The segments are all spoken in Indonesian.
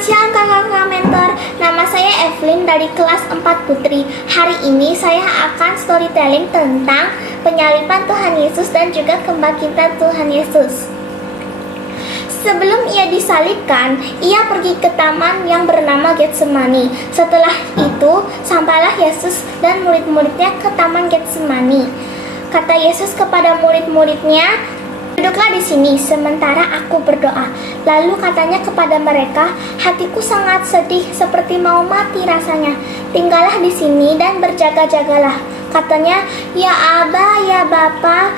Selamat siang kakak-kakak mentor. Nama saya Evelyn dari kelas 4 Putri. Hari ini saya akan storytelling tentang penyaliban Tuhan Yesus dan juga kebangkitan Tuhan Yesus. Sebelum ia disalibkan, ia pergi ke taman yang bernama Getsemani. Setelah itu, sampailah Yesus dan murid-muridnya ke taman Getsemani. Kata Yesus kepada murid-muridnya, "Duduklah di sini sementara aku berdoa." Lalu katanya kepada mereka, "Hatiku sangat sedih seperti mau mati rasanya. Tinggallah di sini dan berjaga-jagalah." Katanya, "Ya Aba, ya Bapa,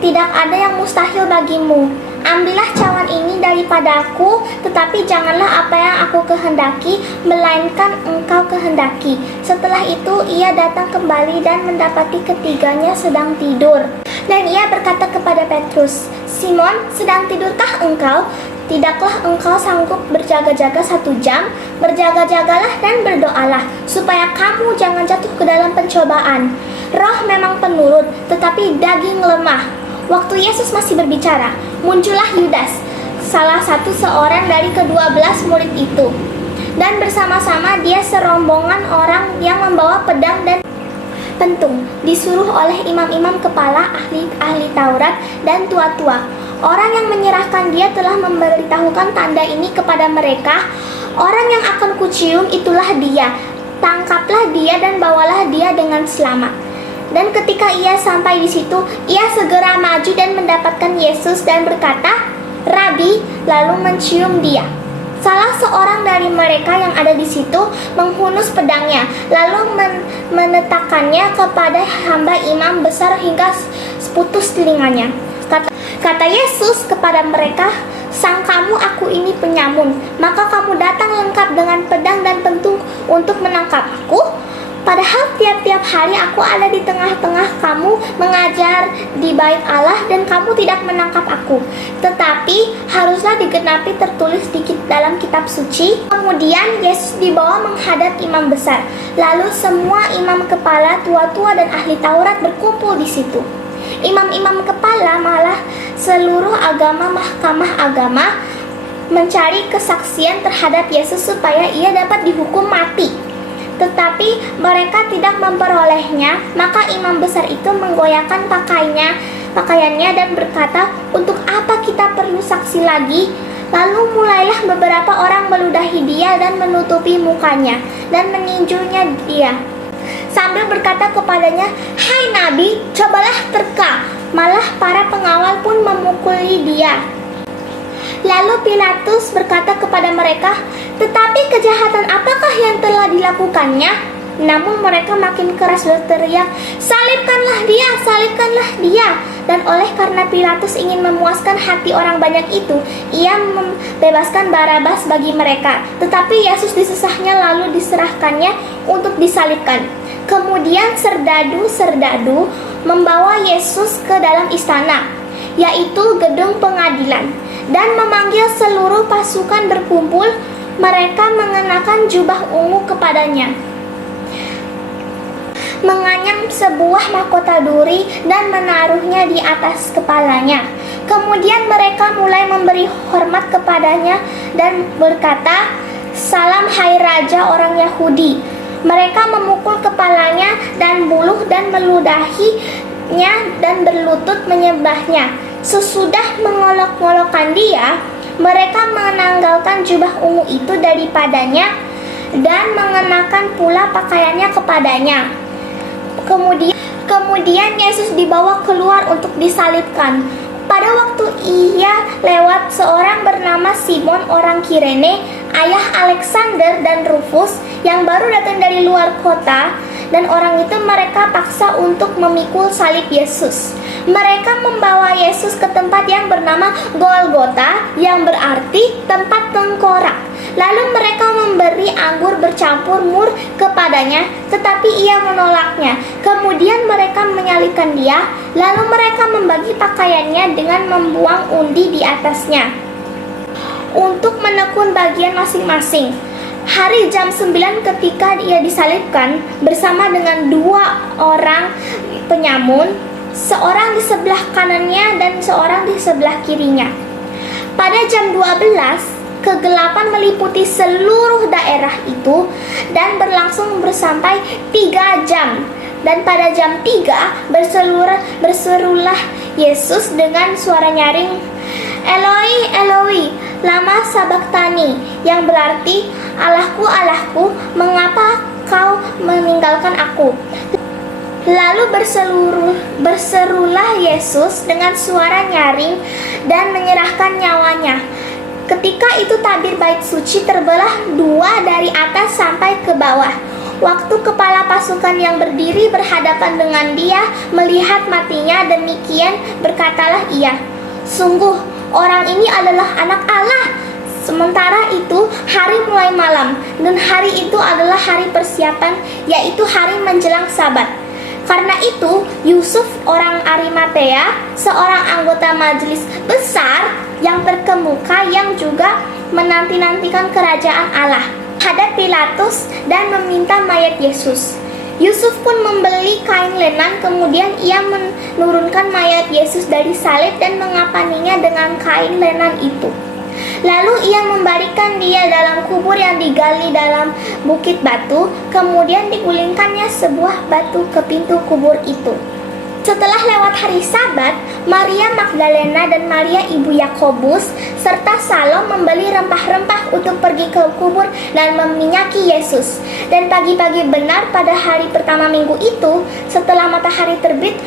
tidak ada yang mustahil bagimu. Ambillah cawan ini daripadaku, tetapi janganlah apa yang aku kehendaki, melainkan engkau kehendaki." Setelah itu ia datang kembali dan mendapati ketiganya sedang tidur. Dan ia berkata kepada Petrus, "Simon, sedang tidurkah engkau? Tidakkah engkau sanggup berjaga-jaga 1 jam? Berjaga-jagalah dan berdoalah, supaya kamu jangan jatuh ke dalam pencobaan. Roh memang penurut, tetapi daging lemah." Waktu Yesus masih berbicara, muncullah Yudas, salah satu seorang dari ke-12 murid itu. Dan bersama-sama dia serombongan orang yang membawa pedang dan pentung, disuruh oleh imam-imam kepala, ahli-ahli Taurat, dan tua-tua. Orang yang menyerahkan dia telah memberitahukan tanda ini kepada mereka, "Orang yang akan kucium itulah dia. Tangkaplah dia dan bawalah dia dengan selamat." Dan ketika ia sampai di situ, ia segera maju dan mendapatkan Yesus dan berkata, "Rabi," lalu mencium dia. Salah seorang dari mereka yang ada di situ menghunus pedangnya, lalu menetakannya kepada hamba imam besar hingga putus telinganya. Kata Yesus kepada mereka, "Sangkamu aku ini penyamun, maka kamu datang lengkap dengan pedang dan pentung untuk menangkapku? Padahal tiap-tiap hari aku ada di tengah-tengah kamu mengajar di bait Allah dan kamu tidak menangkap aku. Tetapi haruslah digenapi tertulis di dalam kitab suci." Kemudian Yesus dibawa menghadap imam besar. Lalu semua imam kepala, tua-tua dan ahli Taurat berkumpul di situ. Imam-imam kepala malah seluruh mahkamah agama mencari kesaksian terhadap Yesus supaya ia dapat dihukum mati. Tetapi mereka tidak memperolehnya, maka imam besar itu menggoyahkan pakaiannya dan berkata, "Untuk apa kita perlu saksi lagi?" Lalu mulailah beberapa orang meludahi dia dan menutupi mukanya dan meninjunya dia, sambil berkata kepadanya, "Hai Nabi, cobalah terka." Malah para pengawal pun memukuli dia. Lalu Pilatus berkata kepada mereka, "Tetapi kejahatan apakah yang telah dilakukannya?" Namun mereka makin keras berteriak, "Salibkanlah dia, salibkanlah dia!" Dan oleh karena Pilatus ingin memuaskan hati orang banyak itu, ia membebaskan Barabas bagi mereka. Tetapi Yesus disusahnya lalu diserahkannya untuk disalibkan. Kemudian serdadu-serdadu membawa Yesus ke dalam istana, yaitu gedung pengadilan, dan memanggil seluruh pasukan berkumpul. Mereka mengenakan jubah ungu kepadanya, menganyam sebuah mahkota duri dan menaruhnya di atas kepalanya. Kemudian mereka mulai memberi hormat kepadanya dan berkata, "Salam hai Raja orang Yahudi." Mereka memukul kepalanya dan buluh dan meludahinya dan berlutut menyembahnya. Sesudah mengolok-olokkan dia, mereka menanggalkan jubah ungu itu daripadanya dan mengenakan pula pakaiannya kepadanya. Kemudian Yesus dibawa keluar untuk disalibkan. Pada waktu ia lewat, seorang bernama Simon orang Kirene, ayah Alexander dan Rufus, yang baru datang dari luar kota, dan orang itu mereka paksa untuk memikul salib Yesus. Mereka membawa Yesus ke tempat yang bernama Golgota, yang berarti tempat tengkorak. Lalu mereka memberi anggur bercampur mur kepadanya, tetapi ia menolaknya. Kemudian mereka menyalibkan dia, lalu mereka membagi pakaiannya dengan membuang undi di atasnya untuk menekun bagian masing-masing. Hari jam 9 ketika ia disalibkan bersama dengan 2 orang penyamun, seorang di sebelah kanannya dan seorang di sebelah kirinya. Pada jam 12 Kegelapan meliputi seluruh daerah itu dan berlangsung bersampai 3 jam. Dan pada jam 3 berserulah Yesus dengan suara nyaring, Eloi, Eloi, lama sabachthani, yang berarti, Allahku, Allahku, mengapa kau meninggalkan aku? Lalu berserulah Yesus dengan suara nyaring dan menyerahkan nyawanya. Ketika itu tabir bait suci terbelah 2 dari atas sampai ke bawah. Waktu kepala pasukan yang berdiri berhadapan dengan dia melihat matinya, demikian berkatalah ia, sungguh orang ini adalah anak Allah. Sementara itu hari mulai malam, dan hari itu adalah hari persiapan, yaitu hari menjelang Sabat. Karena itu, Yusuf orang Arimatea, seorang anggota majelis besar yang terkemuka yang juga menanti-nantikan kerajaan Allah, hadap Pilatus dan meminta mayat Yesus. Yusuf pun membeli kain lenan, kemudian ia menurunkan mayat Yesus dari salib dan mengapaninya dengan kain lenan itu. Lalu ia membalikan dia dalam kubur yang digali dalam bukit batu, kemudian digulingkannya sebuah batu ke pintu kubur itu. Setelah lewat hari Sabat, Maria Magdalena dan Maria ibu Yakobus serta Salom membeli rempah-rempah untuk pergi ke kubur dan meminyaki Yesus. Dan pagi-pagi benar pada hari pertama minggu itu, setelah matahari terbit,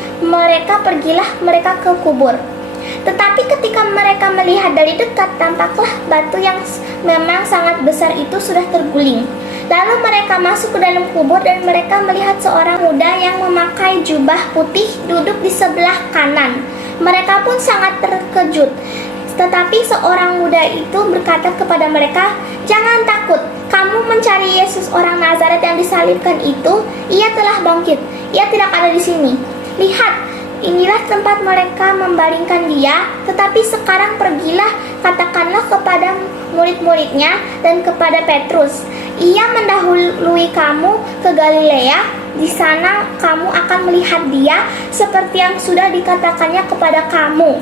pergilah mereka ke kubur. Tetapi ketika mereka melihat dari dekat, tampaklah batu yang memang sangat besar itu sudah terguling. Lalu mereka masuk ke dalam kubur dan mereka melihat seorang muda yang memakai jubah putih duduk di sebelah kanan. Mereka pun sangat terkejut. Tetapi seorang muda itu berkata kepada mereka, "Jangan takut, kamu mencari Yesus orang Nazaret yang disalibkan itu. Ia telah bangkit, ia tidak ada di sini. Lihat, inilah tempat mereka membaringkan dia. Tetapi sekarang pergilah, katakanlah kepada murid-muridnya dan kepada Petrus, ia mendahului kamu ke Galilea. Di sana kamu akan melihat dia seperti yang sudah dikatakannya kepada kamu."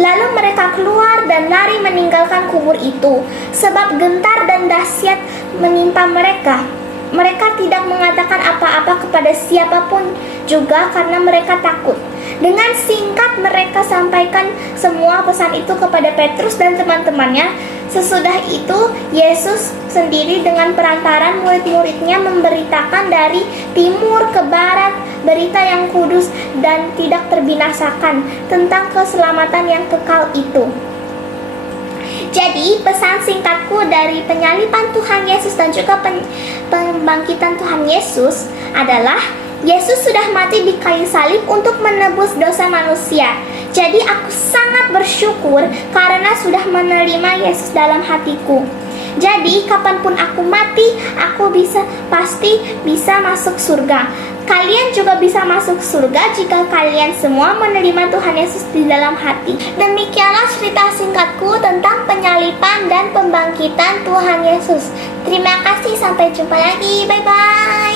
Lalu mereka keluar dan lari meninggalkan kubur itu, sebab gentar dan dahsyat menimpa mereka. Mereka tidak mengatakan apa-apa kepada siapapun juga karena mereka takut. Dengan singkat mereka sampaikan semua pesan itu kepada Petrus dan teman-temannya. Sesudah itu Yesus sendiri dengan perantaran murid-muridnya memberitakan dari timur ke barat berita yang kudus dan tidak terbinasakan tentang keselamatan yang kekal itu. Jadi pesan singkatku dari penyaliban Tuhan Yesus dan juga pembangkitan Tuhan Yesus adalah Yesus sudah mati di kayu salib untuk menebus dosa manusia. Jadi aku sangat bersyukur karena sudah menerima Yesus dalam hatiku. Jadi kapanpun aku mati, aku pasti bisa masuk surga. Kalian juga bisa masuk surga jika kalian semua menerima Tuhan Yesus di dalam hati. Demikianlah cerita singkatku tentang penyaliban dan pembangkitan Tuhan Yesus. Terima kasih, sampai jumpa lagi. Bye-bye.